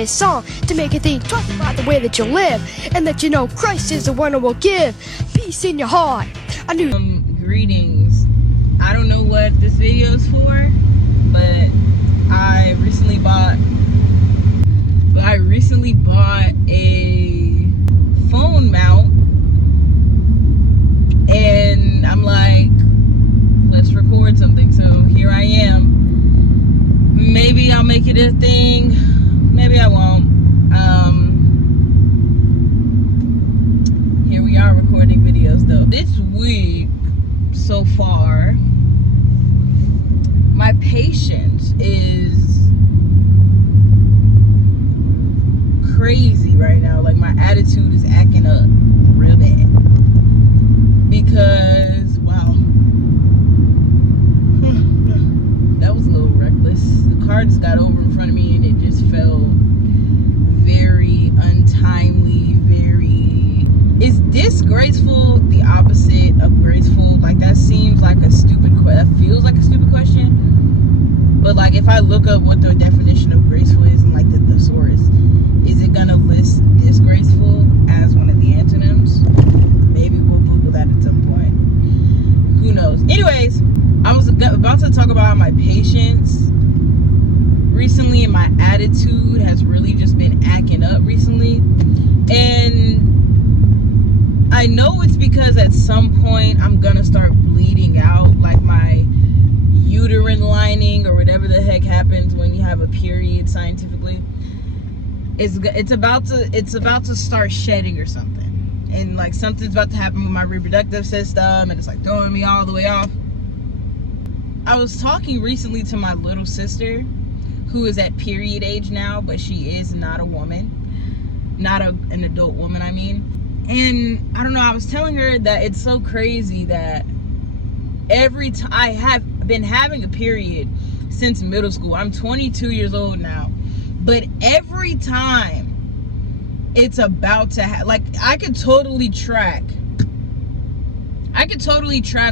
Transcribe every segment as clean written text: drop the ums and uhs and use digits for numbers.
This song to make you think twice about the way that you live, and that you know Christ is the one who will give peace in your heart. I knew. Greetings. I don't know what this video is for, but I recently bought a phone mount, and I'm like, let's record something. So here I am. Maybe I'll make it a thing. Maybe I won't. Here we are recording videos though. This week so far, my patience is crazy right now. Like, my attitude is acting up real bad. Because, wow. That was a little reckless. The car just got over in front of me and it just felt very untimely, is disgraceful the opposite of graceful? Like, that seems like a stupid question. That feels like a stupid question. But like, if I look up what the definition of graceful is in like the thesaurus, is it gonna list disgraceful as one of the antonyms? Maybe we'll Google that at some point. Who knows? Anyways, I was about to talk about my patience recently, and my attitude has really just been acting up recently. And I know it's because at some point I'm gonna start bleeding out, like my uterine lining or whatever the heck happens when you have a period scientifically. It's about to start shedding or something, and like something's about to happen with my reproductive system, and it's like throwing me all the way off. I was talking recently to my little sister, who is at period age now, but she is not a woman, not an adult woman, I mean. And I don't know, I was telling her that it's so crazy that every time I have been having a period since middle school. I'm 22 years old now, but every time it's about to like, I could totally track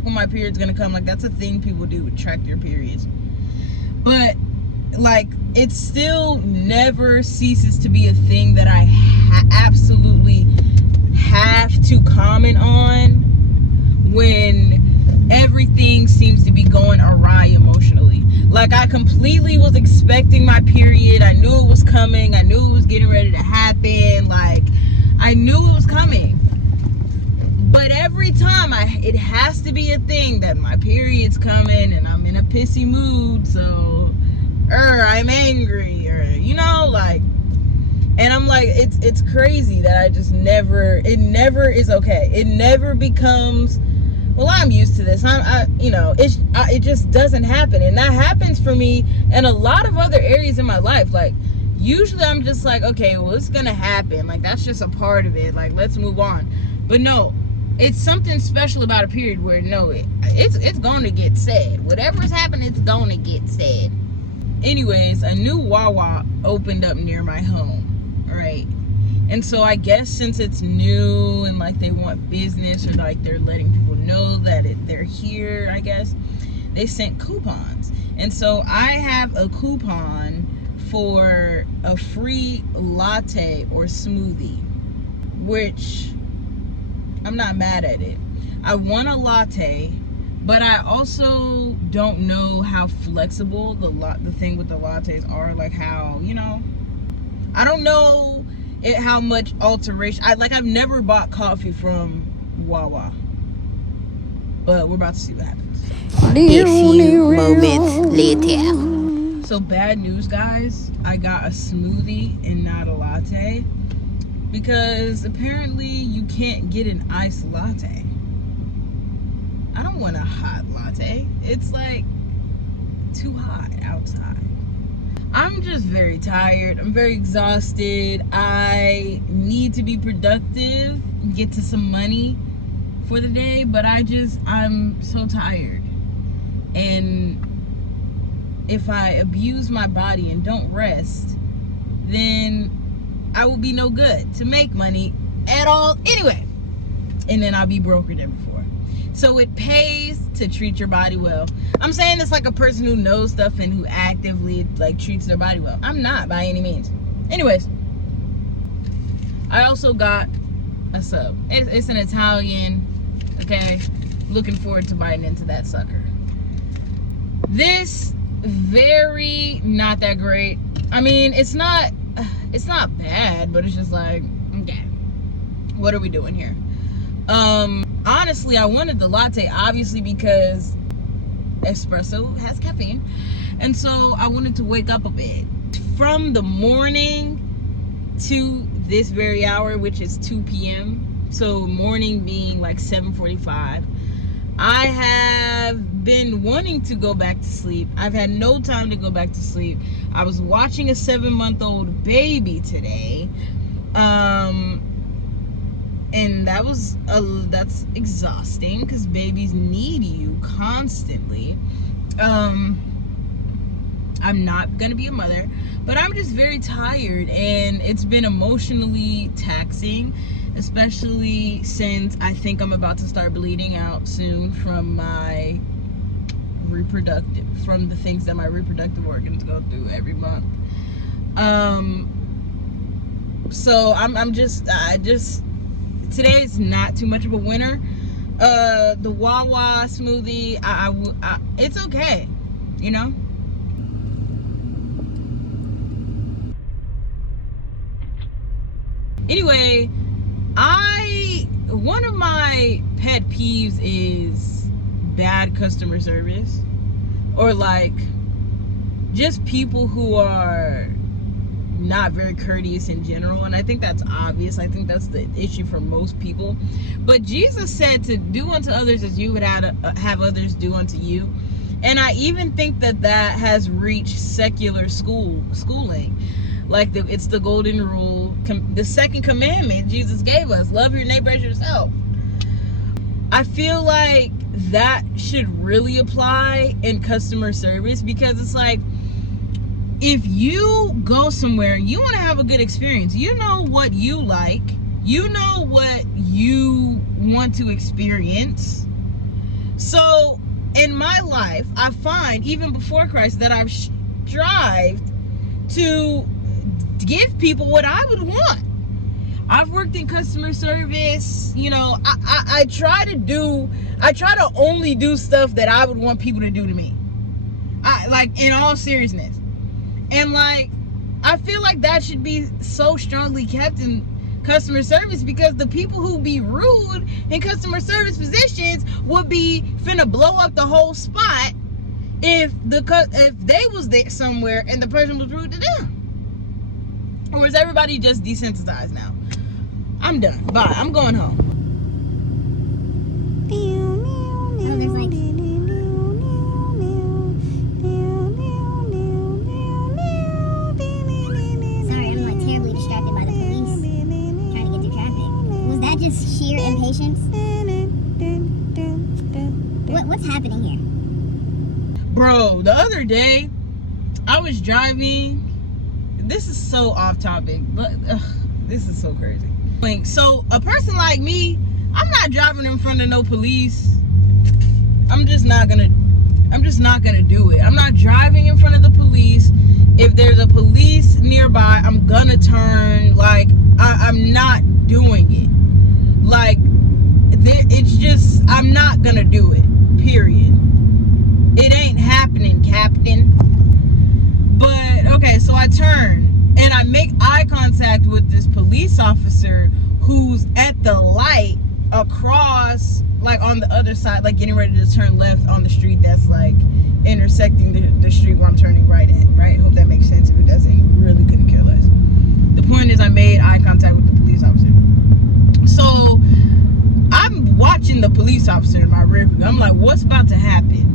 when my period's gonna come. Like, that's a thing people do, track their periods. But like, it still never ceases to be a thing that I absolutely have to comment on when everything seems to be going awry emotionally. Like, I completely was expecting my period. I knew it was coming. I knew it was getting ready to happen. Like, I knew it was coming. But every time it has to be a thing that my period's coming and I'm in a pissy mood, so I'm angry, or you know, like, and I'm like, it's crazy that I just never is okay. It never becomes, well, I'm used to this. It just doesn't happen. And that happens for me in a lot of other areas in my life. Like, usually I'm just like, okay, well, it's gonna happen. Like, that's just a part of it. Like, let's move on. But no, it's something special about a period where no, it's gonna get said. Whatever's happening, it's gonna get said. Anyways, a new Wawa opened up near my home, right? And so I guess since it's new and like they want business, or like they're letting people know that they're here, I guess, they sent coupons. And so I have a coupon for a free latte or smoothie, which I'm not mad at it. I want a latte, but I also don't know how flexible the thing with the lattes are. Like, how, you know, I don't know how much alteration. I've never bought coffee from Wawa, but we're about to see what happens. A few moments later. So, bad news, guys. I got a smoothie and not a latte, because apparently you can't get an iced latte. I don't want a hot latte. It's like too hot outside. I'm just very tired. I'm very exhausted. I need to be productive, get to some money for the day, but I'm so tired. And if I abuse my body and don't rest, then I will be no good to make money at all anyway. And then I'll be broker than before. So it pays to treat your body well. I'm saying this like a person who knows stuff and who actively like treats their body well. I'm not by any means. Anyways, I also got a sub. It's an Italian, okay? Looking forward to biting into that sucker. This, very not that great. I mean, it's not bad, but it's just like, okay, what are we doing here? Honestly, I wanted the latte, obviously, because espresso has caffeine, and so I wanted to wake up a bit. From the morning to this very hour, which is 2 p.m, so morning being like 7:45, I have been wanting to go back to sleep. I've had no time to go back to sleep. I was watching a 7-month-old baby today, and that's exhausting because babies need you constantly. I'm not gonna be a mother, but I'm just very tired, and it's been emotionally taxing, especially since I think I'm about to start bleeding out soon from the things that my reproductive organs go through every month. So today's not too much of a winner. The Wawa smoothie, it's okay, you know. Anyway, one of my pet peeves is bad customer service, or like just people who are not very courteous in general. And I think that's obvious. I think that's the issue for most people. But Jesus said to do unto others as you would have others do unto you. And I even think that has reached secular schooling. Like it's the golden rule, the second commandment Jesus gave us: love your neighbor as yourself. I feel like that should really apply in customer service, because it's like, if you go somewhere, you want to have a good experience. You know what you like. You know what you want to experience. So in my life, I find, even before Christ, that I've strived to give people what I would want. I've worked in customer service, you know. I try to only do stuff that I would want people to do to me. Like, in all seriousness. And like, I feel like that should be so strongly kept in customer service, because the people who be rude in customer service positions would be finna blow up the whole spot if they was there somewhere and the person was rude to them. Or is everybody just desensitized now? I'm done. Bye. I'm going home. Oh, there's like... Sorry, I'm like terribly distracted by the police trying to get through traffic. Was that just sheer impatience? What's happening here? Bro, the other day, I was driving. This is so off topic, but this is so crazy. So a person like me, I'm not driving in front of no police. I'm just not gonna do it. I'm not driving in front of the police. If there's a police nearby, I'm gonna turn. Like, I'm not doing it. Like, it's just, I'm not gonna do it, period. It ain't happening, Captain. But okay, so I turn and I make eye contact with this police officer who's at the light across, like on the other side, like getting ready to turn left on the street that's like intersecting the street where I'm turning right at, right? Hope that makes sense. If it doesn't, really couldn't care less. The point is, I made eye contact with the police officer. So I'm watching the police officer in my rear view. I'm like, what's about to happen?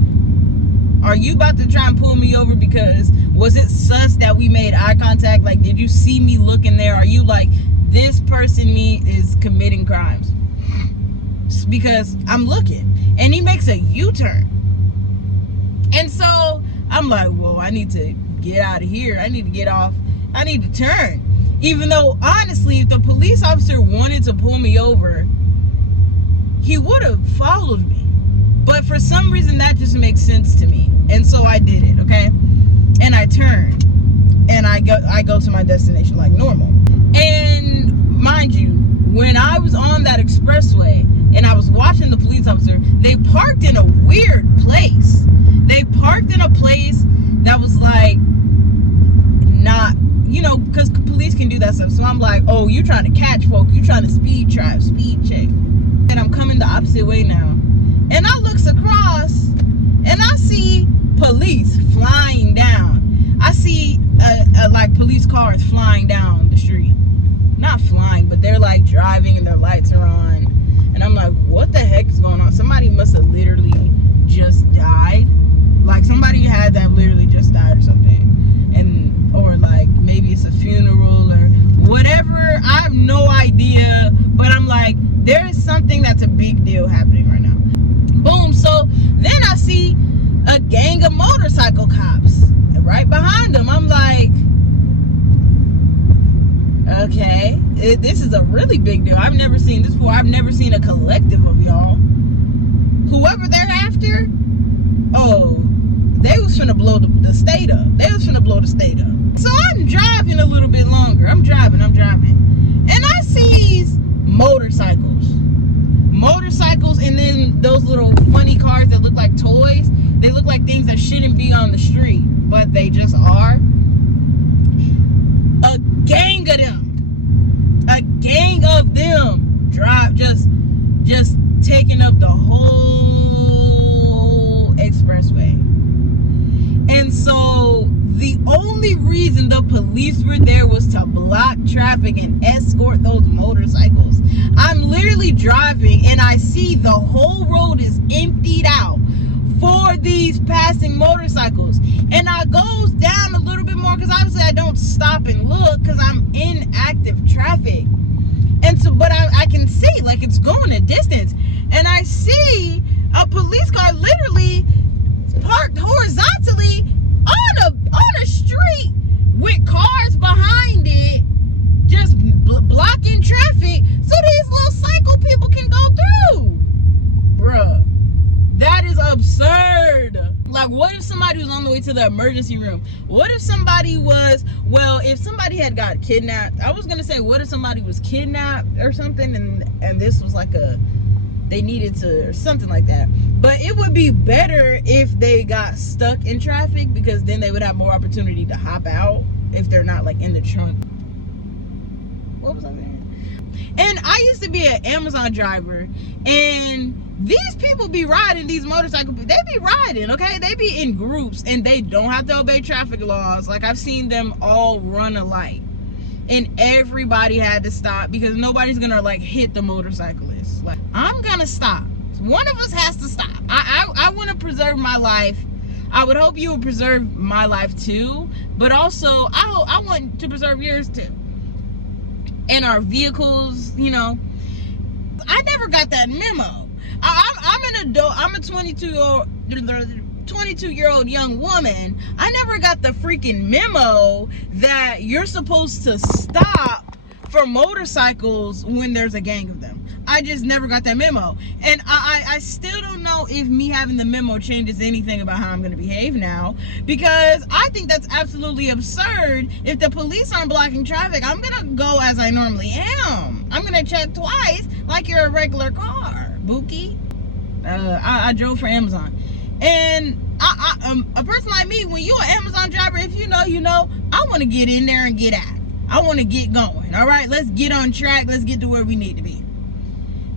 Are you about to try and pull me over? Because was it sus that we made eye contact? Like, did you see me looking there? Are you like, this person is committing crimes? Because I'm looking. And he makes a U-turn. And so I'm like, whoa, I need to get out of here. I need to get off. I need to turn. Even though, honestly, if the police officer wanted to pull me over, he would have followed me. But for some reason, that just makes sense to me. And so I did it, okay? And I turned. and I go to my destination like normal. And mind you, when I was on that expressway and I was watching the police officer, they parked in a weird place. They parked in a place that was like not, you know, because police can do that stuff. So I'm like, oh, you trying to catch folk, you trying to speed check. And I'm coming the opposite way now. And I looks across and I see police flying down. I see like police cars flying down the street. Not flying, but they're like driving and their lights are on. And I'm like, what the heck is going on? Somebody must have literally just died. Like somebody had that literally just died or something. And or like maybe it's a funeral or whatever. I have no idea. But I'm like, there is something that's a big deal happening right now. Boom. So then I see a gang of motorcycle cops right behind them. I'm like, okay, this is a really big deal. I've never seen this before. I've never seen a collective of y'all. Whoever they're after, oh, they was finna blow the state up. They was finna blow the state up. So I'm driving a little bit longer. I'm driving. And I see these motorcycles, and then those little funny cars that look like toys. They look like things that shouldn't be on the street, but they just are. A gang of them drive, just taking up the whole expressway. And so the only reason the police were there was to block traffic and escort those motorcycles. I'm literally driving and I see the whole road is emptied out for these passing motorcycles. And I goes down a little bit more because obviously I don't stop and look because I'm in active traffic. And so, but I can see, like, it's going a distance. And I see a police car literally parked horizontally on a street with cars behind it, just blocking traffic so these little cycle people can go through. Bruh, that is absurd. Like, what if somebody was on the way to the emergency room? What if somebody was, well, if somebody had got kidnapped, I was gonna say, what if somebody was kidnapped or something, and this was like they needed to, or something like that. But it would be better if they got stuck in traffic, because then they would have more opportunity to hop out if they're not like in the trunk. What was I saying? And I used to be an Amazon driver, and these people be riding, these motorcycle people, they be riding, okay? They be in groups and they don't have to obey traffic laws. Like, I've seen them all run a light and everybody had to stop because nobody's gonna like hit the motorcyclist. Like, I'm gonna stop. One of us has to stop. I want to preserve my life. I would hope you would preserve my life too, but also I want to preserve yours too. And our vehicles, you know. I never got that memo. I'm an adult. I'm a 22-year-old young woman. I never got the freaking memo that you're supposed to stop for motorcycles when there's a gang of them. I just never got that memo. And I still don't know if me having the memo changes anything about how I'm going to behave now, because I think that's absolutely absurd. If the police aren't blocking traffic, I'm going to go as I normally am. I'm going to check twice like you're a regular car. Bookie. I drove for Amazon, and a person like me, when you're an Amazon driver, if you know, you know, I want to get in there and get out. I want to get going. All right, let's get on track. Let's get to where we need to be.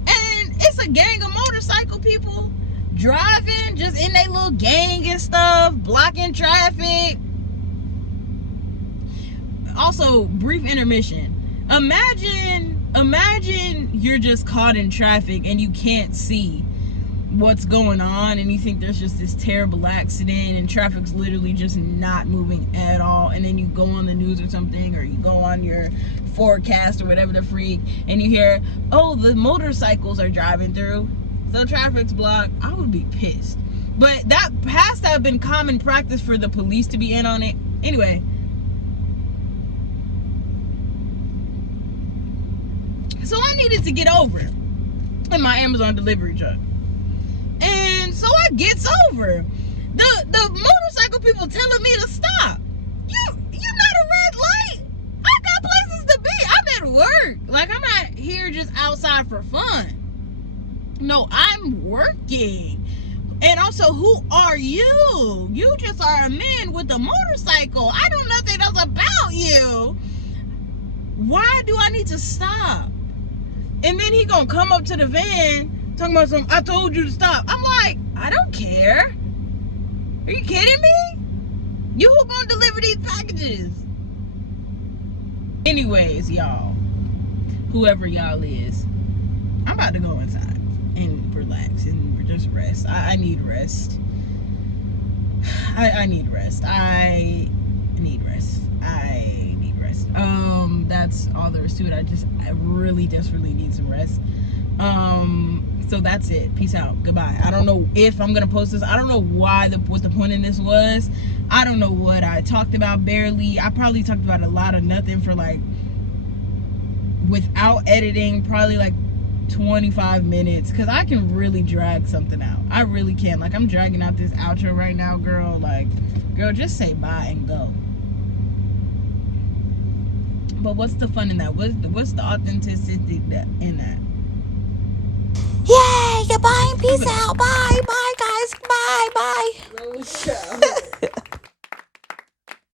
And it's a gang of motorcycle people driving, just in their little gang and stuff, blocking traffic. Also, brief intermission. Imagine you're just caught in traffic and you can't see what's going on, and you think there's just this terrible accident and traffic's literally just not moving at all, and then you go on the news or something, or you go on your forecast or whatever the freak, and you hear, oh, the motorcycles are driving through, so traffic's blocked. I would be pissed. But that has to have been common practice for the police to be in on it. Anyway, so I needed to get over in my Amazon delivery truck. And so I gets over. The motorcycle people telling me to stop. You're not a just outside for fun. No, I'm working. And also, who are you? You just are a man with a motorcycle. I know nothing else about you. Why do I need to stop? And then he gonna come up to the van talking about some, I told you to stop. I'm like, I don't care. Are you kidding me? You who gonna deliver these packages? Anyways, y'all, whoever y'all is, I'm about to go inside and relax and just rest. I need rest. I need rest. I need rest. I need rest. That's all there is to it. I really desperately need some rest. So that's it. Peace out. Goodbye. I don't know if I'm gonna post this. I don't know what the point in this was. I don't know what I talked about barely. I probably talked about a lot of nothing for like, without editing, probably like 25 minutes, because I can really drag something out. I really can. Like, I'm dragging out this outro right now, girl. Like, girl, just say bye and go. But what's the fun in that? What's the authenticity in that? Yay! Goodbye and peace out. Bye.